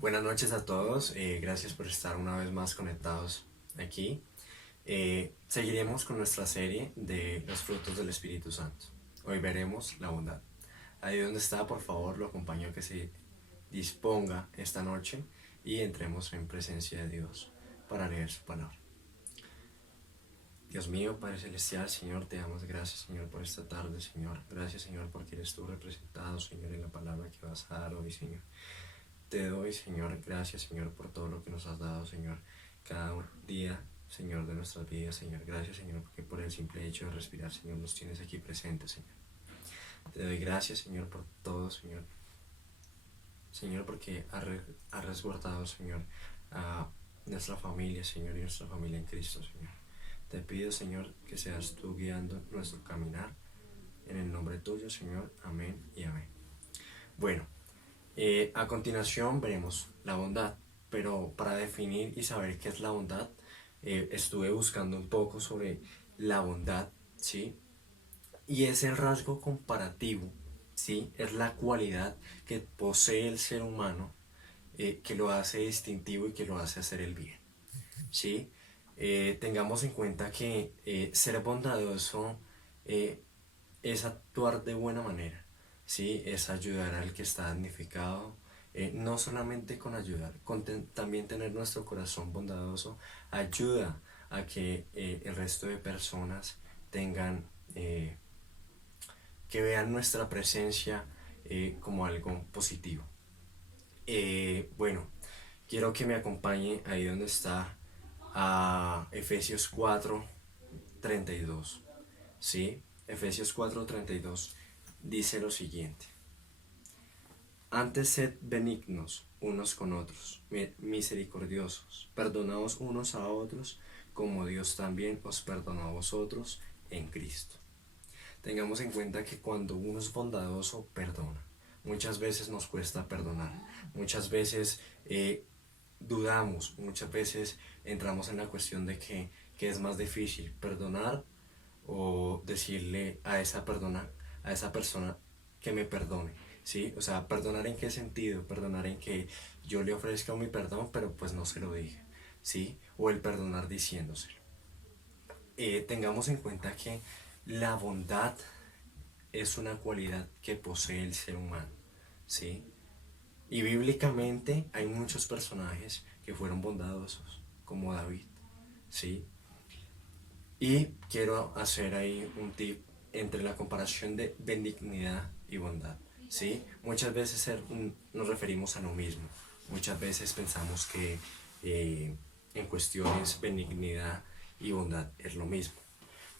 Buenas noches a todos, gracias por estar una vez más conectados aquí. Seguiremos con nuestra serie de los frutos del Espíritu Santo. Hoy veremos la bondad. Ahí donde está, por favor, lo acompaño a que se disponga esta noche y entremos en presencia de Dios para leer su palabra. Dios mío, Padre Celestial, Señor, te damos gracias, Señor, por esta tarde, Señor. Gracias, Señor, porque eres tú representado, Señor, en la palabra que vas a dar hoy, Señor. Te doy, Señor, gracias, Señor, por todo lo que nos has dado, Señor, cada día, Señor, de nuestras vidas, Señor. Gracias, Señor, porque por el simple hecho de respirar, Señor, nos tienes aquí presentes, Señor. Te doy gracias, Señor, por todo, Señor. Señor, porque has resguardado, Señor, a nuestra familia, Señor, y nuestra familia en Cristo, Señor. Te pido, Señor, que seas tú guiando nuestro caminar. En el nombre tuyo, Señor. Amén y amén. Bueno. A continuación veremos la bondad, pero para definir y saber qué es la bondad, estuve buscando un poco sobre la bondad, ¿sí? Y es el rasgo comparativo, ¿sí? Es la cualidad que posee el ser humano, que lo hace distintivo y que lo hace hacer el bien, ¿sí? Tengamos en cuenta que ser bondadoso eh, es actuar de buena manera, ¿sí? Es ayudar al que está damnificado, no solamente con ayudar, también tener nuestro corazón bondadoso ayuda a que el resto de personas tengan, que vean nuestra presencia como algo positivo. Bueno, quiero que me acompañe ahí donde está a Efesios 4:32, ¿sí? Efesios 4:32 dice lo siguiente: antes sed benignos unos con otros, misericordiosos, perdonaos unos a otros, como Dios también os perdonó a vosotros en Cristo. Tengamos en cuenta que cuando uno es bondadoso, perdona. Muchas veces nos cuesta perdonar, muchas veces dudamos, muchas veces entramos en la cuestión de que es más difícil perdonar o decirle a esa persona que me perdone, ¿sí? O sea, perdonar en qué sentido, perdonar en que yo le ofrezca mi perdón, pero pues no se lo diga, ¿sí? O el perdonar diciéndoselo. Tengamos en cuenta que la bondad es una cualidad que posee el ser humano, ¿sí? Y bíblicamente hay muchos personajes que fueron bondadosos, como David, ¿sí? Y quiero hacer ahí un tip entre la comparación de benignidad y bondad, ¿sí? Muchas veces nos referimos a lo mismo. Muchas veces pensamos que en cuestiones benignidad y bondad es lo mismo.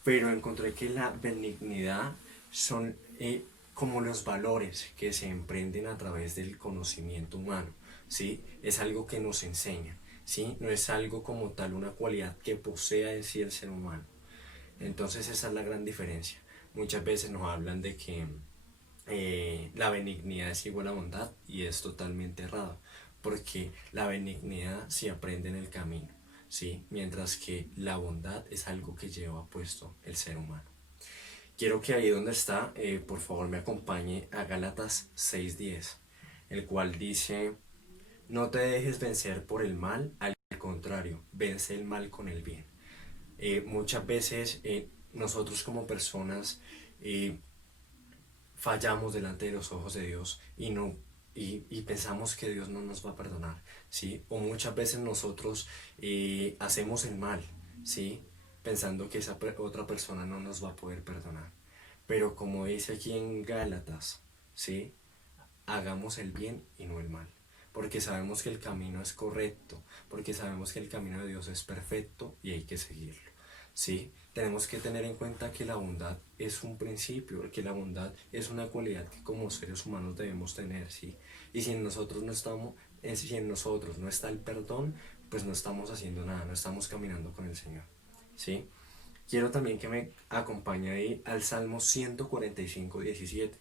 Pero encontré que la benignidad son como los valores que se emprenden a través del conocimiento humano, ¿sí? Es algo que nos enseña, ¿sí? No es algo como tal, una cualidad que posea en sí el ser humano. Entonces esa es la gran diferencia. Muchas veces nos hablan de que la benignidad es igual a bondad y es totalmente errado, porque la benignidad se aprende en el camino, ¿sí? Mientras que la bondad es algo que lleva puesto el ser humano. Quiero que ahí donde está, por favor me acompañe a Gálatas 6:10, el cual dice: no te dejes vencer por el mal, al contrario, vence el mal con el bien. Muchas veces nosotros como personas fallamos delante de los ojos de Dios y no y pensamos que Dios no nos va a perdonar, ¿sí? O muchas veces nosotros hacemos el mal, ¿sí? Pensando que esa otra persona no nos va a poder perdonar. Pero como dice aquí en Gálatas, ¿sí? Hagamos el bien y no el mal. Porque sabemos que el camino es correcto, porque sabemos que el camino de Dios es perfecto y hay que seguirlo. ¿Sí? Tenemos que tener en cuenta que la bondad es un principio, que la bondad es una cualidad que como seres humanos debemos tener, ¿sí? Y si en nosotros no estamos, si en nosotros no está el perdón, pues no estamos haciendo nada, no estamos caminando con el Señor, ¿sí? Quiero también que me acompañe ahí al Salmo 145:17,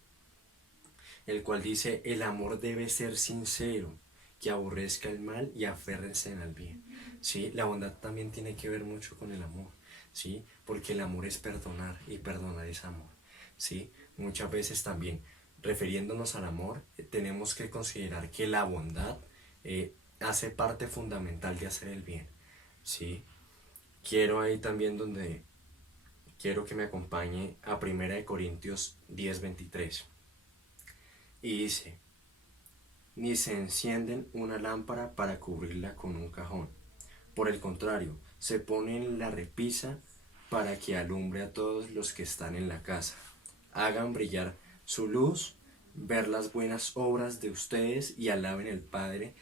el cual dice: el amor debe ser sincero, que aborrezca el mal y aférrense al bien. ¿Sí? La bondad también tiene que ver mucho con el amor, ¿sí? Porque el amor es perdonar y perdonar es amor, ¿sí? Muchas veces también, refiriéndonos al amor, tenemos que considerar que la bondad hace parte fundamental de hacer el bien, ¿sí? Quiero ahí también donde quiero que me acompañe a 1 Corintios 10:23. Y dice, ni se encienden una lámpara para cubrirla con un cajón. Por el contrario, se pone en la repisa para que alumbre a todos los que están en la casa. Hagan brillar su luz, ver las buenas obras de ustedes y alaben al Padre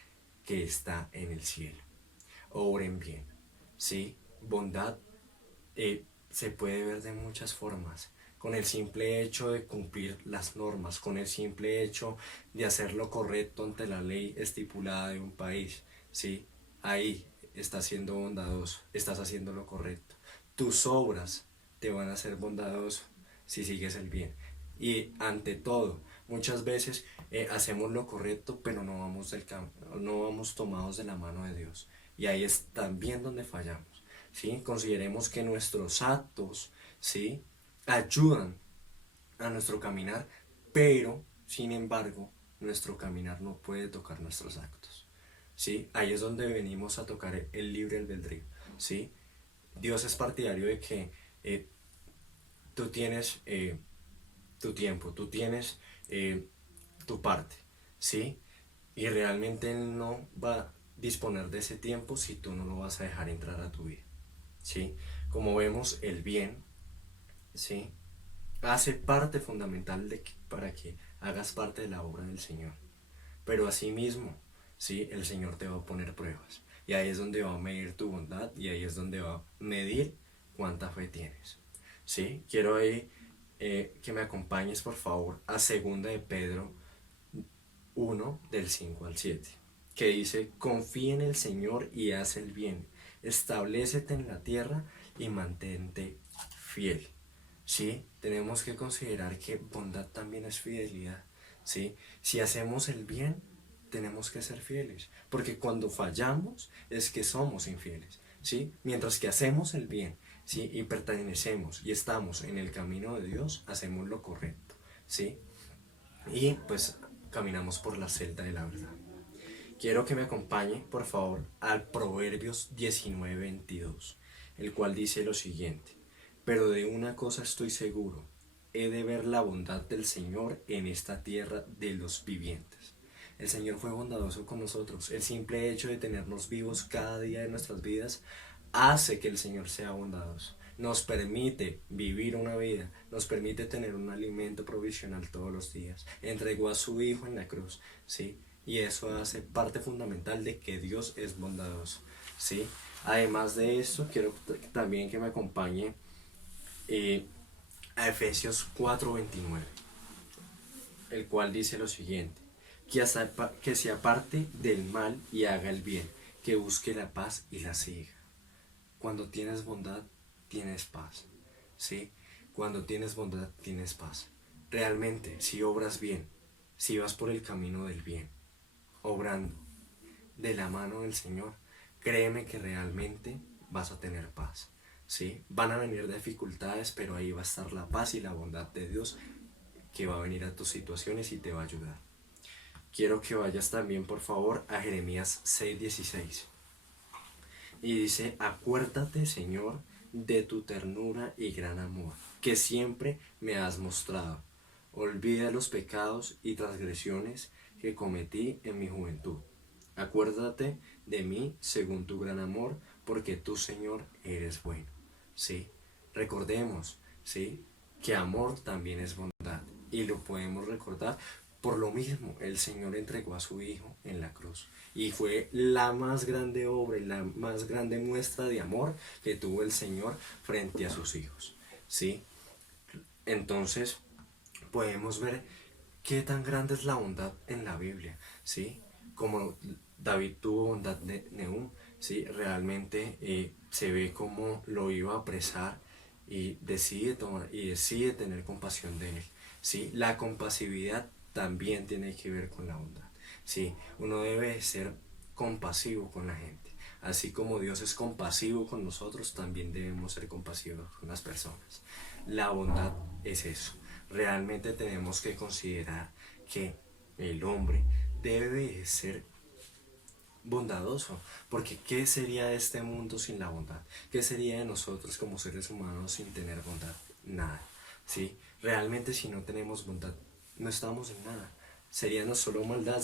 que está en el cielo. Obren bien, ¿sí? Bondad se puede ver de muchas formas. Con el simple hecho de cumplir las normas, con el simple hecho de hacer lo correcto ante la ley estipulada de un país, ¿sí? Ahí estás siendo bondadoso, estás haciendo lo correcto. Tus obras te van a ser bondadoso si sigues el bien. Y ante todo, muchas veces hacemos lo correcto, pero no vamos tomados de la mano de Dios. Y ahí es también donde fallamos. ¿Sí? Consideremos que nuestros actos, ¿sí?, ayudan a nuestro caminar, pero sin embargo nuestro caminar no puede tocar nuestros actos, ¿sí? Ahí es donde venimos a tocar el libre albedrío, ¿sí? Dios es partidario de que tú tienes tu tiempo, tú tienes tu parte, ¿sí? Y realmente Él no va a disponer de ese tiempo si tú no lo vas a dejar entrar a tu vida, ¿sí? Como vemos, el bien, ¿sí?, hace parte fundamental para que hagas parte de la obra del Señor. Pero asimismo, ¿sí?, el Señor te va a poner pruebas. Y ahí es donde va a medir tu bondad y ahí es donde va a medir cuánta fe tienes, ¿sí? Quiero ahí que me acompañes, por favor, a 2 de Pedro 1, del 5 al 7, que dice, confía en el Señor y haz el bien, establécete en la tierra y mantente fiel. ¿Sí? Tenemos que considerar que bondad también es fidelidad, ¿sí? Si hacemos el bien, tenemos que ser fieles, porque cuando fallamos es que somos infieles, ¿sí? Mientras que hacemos el bien, ¿sí?, y pertenecemos y estamos en el camino de Dios, hacemos lo correcto, ¿sí? Y pues caminamos por la celda de la verdad. Quiero que me acompañe, por favor, al Proverbios 19:22, el cual dice lo siguiente, pero de una cosa estoy seguro, he de ver la bondad del Señor en esta tierra de los vivientes. El Señor fue bondadoso con nosotros. El simple hecho de tenernos vivos cada día de nuestras vidas hace que el Señor sea bondadoso. Nos permite vivir una vida, nos permite tener un alimento provisional todos los días. Entregó a su Hijo en la cruz, ¿sí? Y eso hace parte fundamental de que Dios es bondadoso, ¿sí? Además de esto, quiero también que me acompañe a Efesios 4:29, el cual dice lo siguiente, que se aparte del mal y haga el bien, que busque la paz y la siga. Cuando tienes bondad, tienes paz, ¿sí? Cuando tienes bondad, tienes paz. Realmente, si obras bien, si vas por el camino del bien, obrando de la mano del Señor, créeme que realmente vas a tener paz, ¿sí? Van a venir dificultades, pero ahí va a estar la paz y la bondad de Dios que va a venir a tus situaciones y te va a ayudar. Quiero que vayas también, por favor, a Jeremías 6:16. Y dice, acuérdate, Señor, de tu ternura y gran amor, que siempre me has mostrado. Olvida los pecados y transgresiones que cometí en mi juventud. Acuérdate de mí según tu gran amor, porque tú, Señor, eres bueno. ¿Sí? Recordemos, ¿sí?, que amor también es bondad. Y lo podemos recordar por lo mismo. El Señor entregó a su Hijo en la cruz. Y fue la más grande obra y la más grande muestra de amor que tuvo el Señor frente a sus hijos, ¿sí? Entonces, podemos ver qué tan grande es la bondad en la Biblia, ¿sí? Como David tuvo bondad de Nehum, ¿sí? Realmente se ve cómo lo iba a apresar y decide tener compasión de él, ¿sí? La compasividad también tiene que ver con la bondad, ¿sí? Uno debe ser compasivo con la gente. Así como Dios es compasivo con nosotros, también debemos ser compasivos con las personas. La bondad es eso. Realmente tenemos que considerar que el hombre debe ser bondadoso, porque ¿qué sería de este mundo sin la bondad? ¿Qué sería de nosotros como seres humanos sin tener bondad? Nada, ¿sí? Realmente si no tenemos bondad, no estamos en nada. Seríamos solo maldad,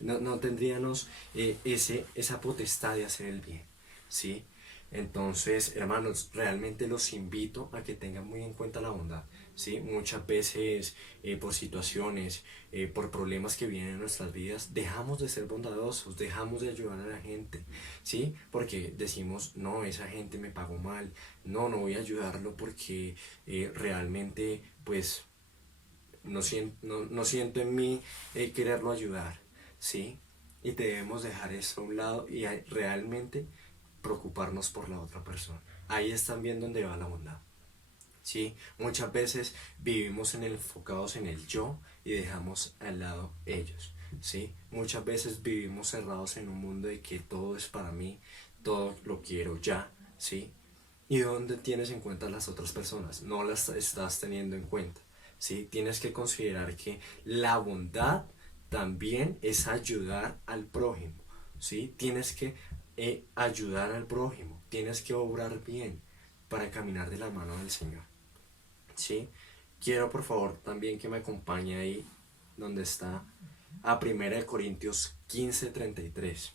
no tendríamos esa potestad de hacer el bien, ¿sí? Entonces, hermanos, realmente los invito a que tengan muy en cuenta la bondad, ¿sí? Muchas veces por situaciones, por problemas que vienen en nuestras vidas, dejamos de ser bondadosos, dejamos de ayudar a la gente, ¿sí? Porque decimos, no, esa gente me pagó mal, no voy a ayudarlo porque realmente, pues, no siento en mí quererlo ayudar, ¿sí? Y debemos dejar eso a un lado y realmente preocuparnos por la otra persona. Ahí es también donde va la bondad. ¿Sí? Muchas veces vivimos enfocados en el yo y dejamos al lado ellos. ¿Sí? Muchas veces vivimos cerrados en un mundo de que todo es para mí, todo lo quiero ya. ¿Sí? ¿Y dónde tienes en cuenta a las otras personas? No las estás teniendo en cuenta. ¿Sí? Tienes que considerar que la bondad también es ayudar al prójimo. ¿Sí? Tienes que ayudar al prójimo. Tienes que obrar bien para caminar de la mano del Señor. ¿Sí? Quiero por favor también que me acompañe ahí donde está a 1 Corintios 15:33,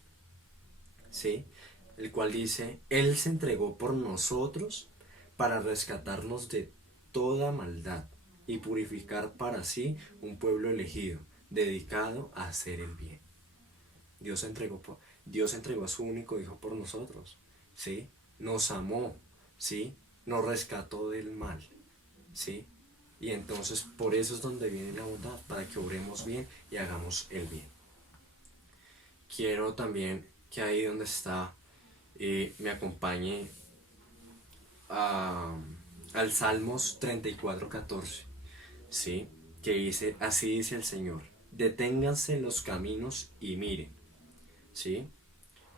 ¿sí? El cual dice, Él se entregó por nosotros para rescatarnos de toda maldad y purificar para sí un pueblo elegido, dedicado a hacer el bien. Dios entregó a su único Hijo por nosotros, ¿sí? Nos amó, ¿sí? Nos rescató del mal, ¿sí? Y entonces por eso es donde viene la bondad, para que obremos bien y hagamos el bien. Quiero también que ahí donde está me acompañe a, al Salmos 34:14, ¿sí? Que dice, así dice el Señor, deténganse los caminos y miren, ¿sí?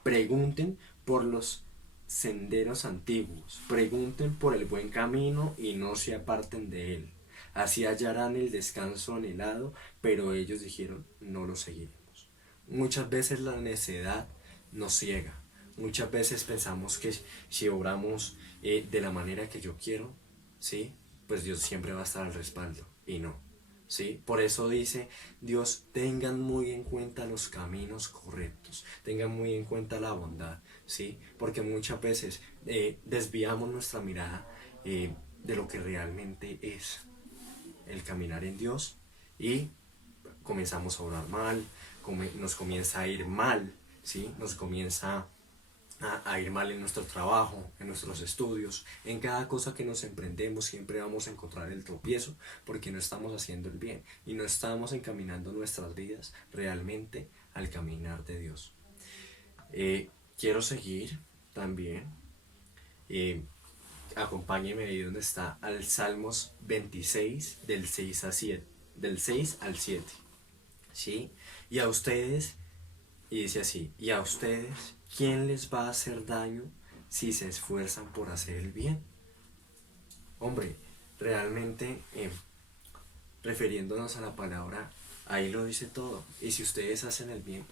Pregunten por los senderos antiguos, pregunten por el buen camino y no se aparten de él. Así hallarán el descanso anhelado, pero ellos dijeron, no lo seguiremos. Muchas veces la necedad nos ciega. Muchas veces pensamos que si obramos de la manera que yo quiero, ¿sí? Pues Dios siempre va a estar al respaldo. Y no. ¿Sí? Por eso dice Dios, tengan muy en cuenta los caminos correctos, tengan muy en cuenta la bondad, ¿sí? Porque muchas veces desviamos nuestra mirada de lo que realmente es el caminar en Dios y comenzamos a orar mal, nos comienza a ir mal, ¿sí? Nos comienza a ir mal en nuestro trabajo, en nuestros estudios, en cada cosa que nos emprendemos siempre vamos a encontrar el tropiezo porque no estamos haciendo el bien y no estamos encaminando nuestras vidas realmente al caminar de Dios. Quiero seguir también, eh, acompáñeme ahí donde está al Salmos 26 del 6 al 7, ¿sí? Y a ustedes, y dice así, y a ustedes, ¿quién les va a hacer daño si se esfuerzan por hacer el bien? Hombre, realmente, refiriéndonos a la palabra, ahí lo dice todo. Y si ustedes hacen el bien,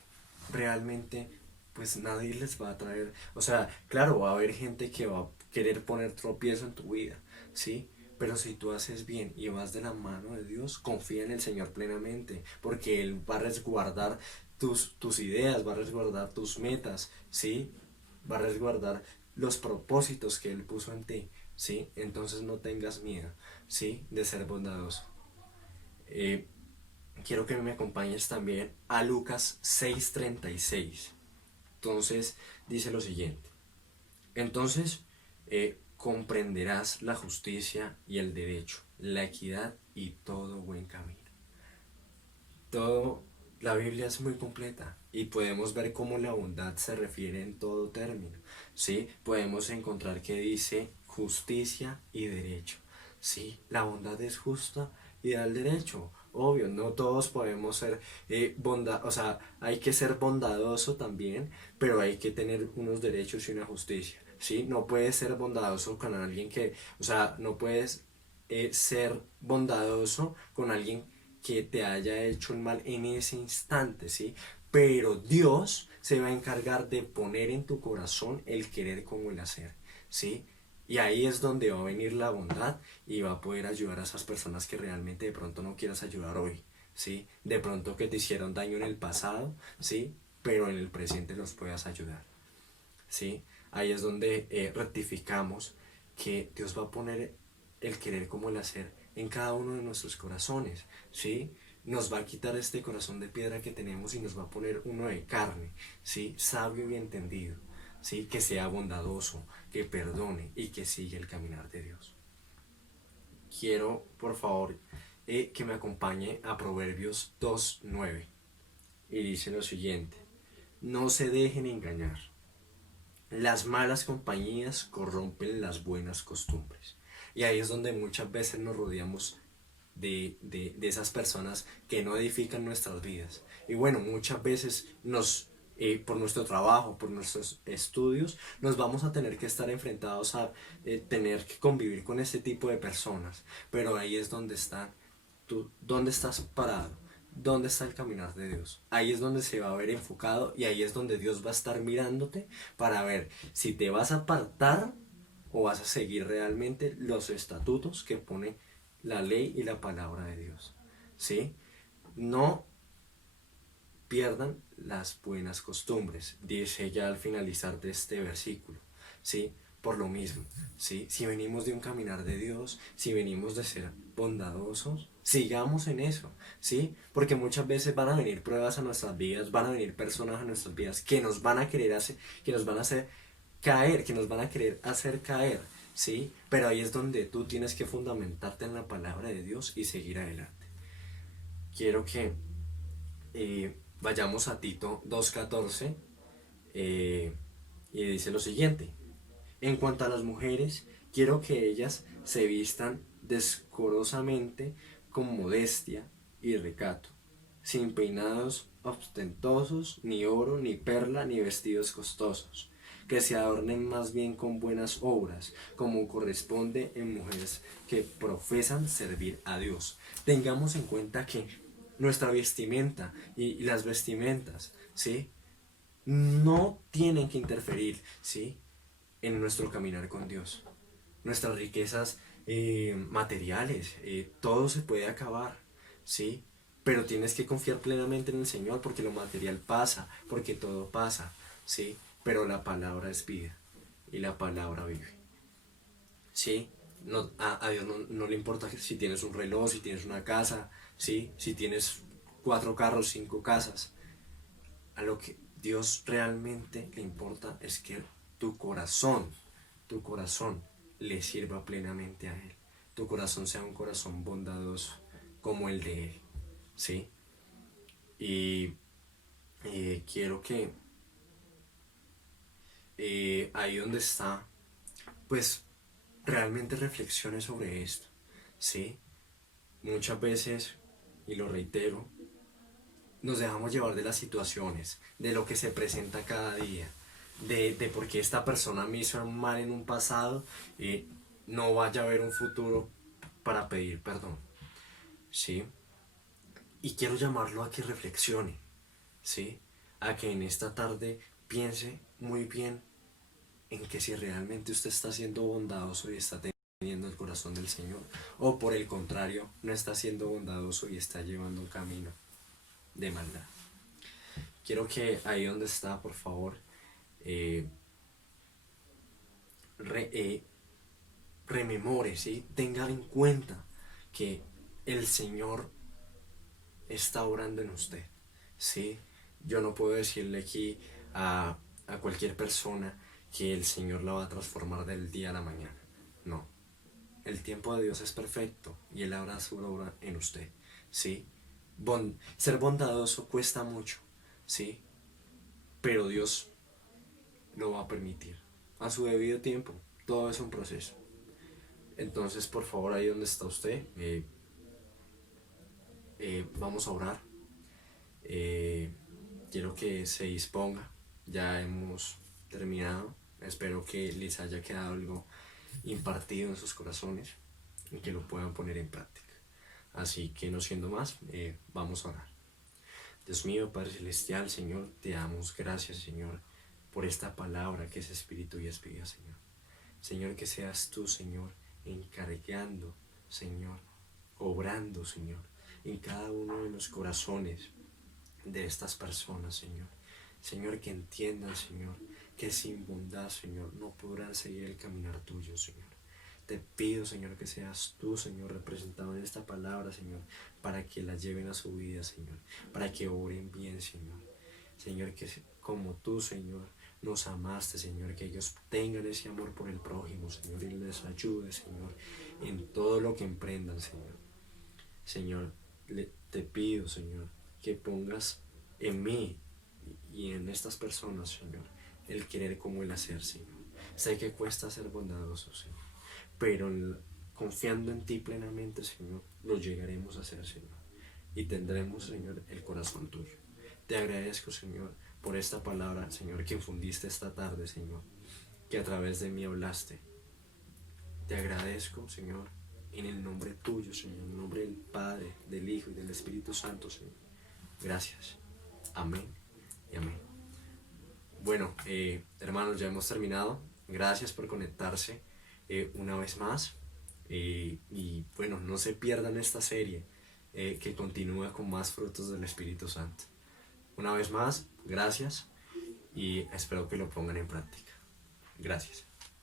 realmente, pues nadie les va a traer. O sea, claro, va a haber gente que va a querer poner tropiezo en tu vida, ¿sí? Pero si tú haces bien y vas de la mano de Dios, confía en el Señor plenamente, porque Él va a resguardar tus ideas, va a resguardar tus metas, ¿sí? Va a resguardar los propósitos que Él puso en ti, ¿sí? Entonces no tengas miedo, ¿sí? De ser bondadoso. Eh, Quiero que me acompañes también a Lucas 6:36. Entonces dice lo siguiente. Entonces comprenderás la justicia y el derecho, la equidad y todo buen camino. Todo, la Biblia es muy completa y podemos ver cómo la bondad se refiere en todo término, ¿sí? Podemos encontrar que dice justicia y derecho, ¿sí? La bondad es justa y da el derecho. Obvio, no todos podemos ser o sea, hay que ser bondadoso también, pero hay que tener unos derechos y una justicia, ¿sí? No puedes ser bondadoso con alguien que, o sea, no puedes ser bondadoso con alguien que te haya hecho el mal en ese instante, ¿sí? Pero Dios se va a encargar de poner en tu corazón el querer como el hacer, ¿sí? Y ahí es donde va a venir la bondad y va a poder ayudar a esas personas que realmente de pronto no quieras ayudar hoy, ¿sí? De pronto que te hicieron daño en el pasado, ¿sí? Pero en el presente los puedas ayudar, ¿sí? Ahí es donde rectificamos que Dios va a poner el querer como el hacer en cada uno de nuestros corazones, ¿sí? Nos va a quitar este corazón de piedra que tenemos y nos va a poner uno de carne, ¿sí? Sabio y entendido, ¿sí? Que sea bondadoso, que perdone y que siga el caminar de Dios. Quiero, por favor, que me acompañe a Proverbios 2:9 y dice lo siguiente: no se dejen engañar. Las malas compañías corrompen las buenas costumbres. Y ahí es donde muchas veces nos rodeamos de esas personas que no edifican nuestras vidas. Y bueno, muchas veces por nuestro trabajo, por nuestros estudios, nos vamos a tener que estar enfrentados a tener que convivir con este tipo de personas. Pero ahí es donde están, tú, ¿dónde estás parado? ¿Dónde está el caminar de Dios? Ahí es donde se va a ver enfocado y ahí es donde Dios va a estar mirándote para ver si te vas a apartar o vas a seguir realmente los estatutos que pone la ley y la palabra de Dios. ¿Sí? No pierdan las buenas costumbres, dice ya al finalizar de este versículo. ¿Sí? Por lo mismo, ¿sí? Si venimos de un caminar de Dios, si venimos de ser bondadosos, sigamos en eso, ¿sí? Porque muchas veces van a venir pruebas a nuestras vidas, van a venir personas a nuestras vidas que nos van a querer hacer, que nos van a hacer caer, que nos van a querer hacer caer, ¿sí? Pero ahí es donde tú tienes que fundamentarte en la palabra de Dios y seguir adelante. Quiero que vayamos a Tito 2:14 y dice lo siguiente: en cuanto a las mujeres, quiero que ellas se vistan decorosamente con modestia y recato, sin peinados ostentosos, ni oro, ni perla, ni vestidos costosos, que se adornen más bien con buenas obras, como corresponde en mujeres que profesan servir a Dios. Tengamos en cuenta que nuestra vestimenta y las vestimentas, ¿sí? No tienen que interferir, ¿sí? En nuestro caminar con Dios. Nuestras riquezas materiales, todo se puede acabar, ¿sí? Pero tienes que confiar plenamente en el Señor porque lo material pasa, porque todo pasa, ¿sí? Pero la palabra es vida y la palabra vive, ¿sí? No, a Dios no le importa si tienes un reloj, si tienes una casa, ¿sí? Si tienes 4 carros, 5 casas. A lo que Dios realmente le importa es que tu corazón le sirva plenamente a Él. Tu corazón sea un corazón bondadoso como el de Él, ¿sí? Y quiero que ahí donde está, pues realmente reflexione sobre esto, ¿sí? Muchas veces, y lo reitero, nos dejamos llevar de las situaciones, de lo que se presenta cada día, de por qué esta persona me hizo mal en un pasado y no vaya a haber un futuro para pedir perdón, ¿sí? Y quiero llamarlo a que reflexione, ¿sí? A que en esta tarde piense muy bien en que si realmente usted está siendo bondadoso y está teniendo el corazón del Señor, o por el contrario, no está siendo bondadoso y está llevando un camino de maldad. Quiero que ahí donde está, por favor, eh, re, eh, rememore, ¿sí? Tenga en cuenta que el Señor está orando en usted, ¿sí? Yo no puedo decirle aquí a cualquier persona que el Señor la va a transformar del día a la mañana. No. El tiempo de Dios es perfecto y Él hará su obra en usted, ¿sí? Ser bondadoso cuesta mucho, ¿sí? Pero Dios lo va a permitir. A su debido tiempo. Todo es un proceso. Entonces, por favor, ahí donde está usted, vamos a orar. Eh, Quiero que se disponga. Ya hemos terminado. Espero que les haya quedado algo impartido en sus corazones y que lo puedan poner en práctica. Así que no siendo más, vamos a orar. Dios mío, Padre Celestial, Señor, te damos gracias, Señor, por esta palabra que es espíritu y es vida, Señor. Señor, que seas tú, Señor, encargando, Señor, obrando, Señor, en cada uno de los corazones de estas personas, Señor. Señor, que entiendan, Señor, que sin bondad, Señor, no podrán seguir el caminar tuyo, Señor. Te pido, Señor, que seas tú, Señor, representado en esta palabra, Señor, para que la lleven a su vida, Señor, para que obren bien, Señor. Señor, que como tú, Señor, nos amaste, Señor, que ellos tengan ese amor por el prójimo, Señor, y les ayude, Señor, en todo lo que emprendan, Señor. Señor, te pido, Señor, que pongas en mí y en estas personas, Señor, el querer como el hacer, Señor. Sé que cuesta ser bondadoso, Señor, pero confiando en ti plenamente, Señor, lo llegaremos a hacer, Señor, y tendremos, Señor, el corazón tuyo. Te agradezco, Señor, por esta palabra, Señor, que infundiste esta tarde, Señor, que a través de mí hablaste. Te agradezco, Señor, en el nombre tuyo, Señor, en el nombre del Padre, del Hijo y del Espíritu Santo, Señor. Gracias. Amén y amén. Bueno, hermanos, ya hemos terminado. Gracias por conectarse una vez más. Y bueno, no se pierdan esta serie que continúa con más frutos del Espíritu Santo. Una vez más, gracias y espero que lo pongan en práctica. Gracias.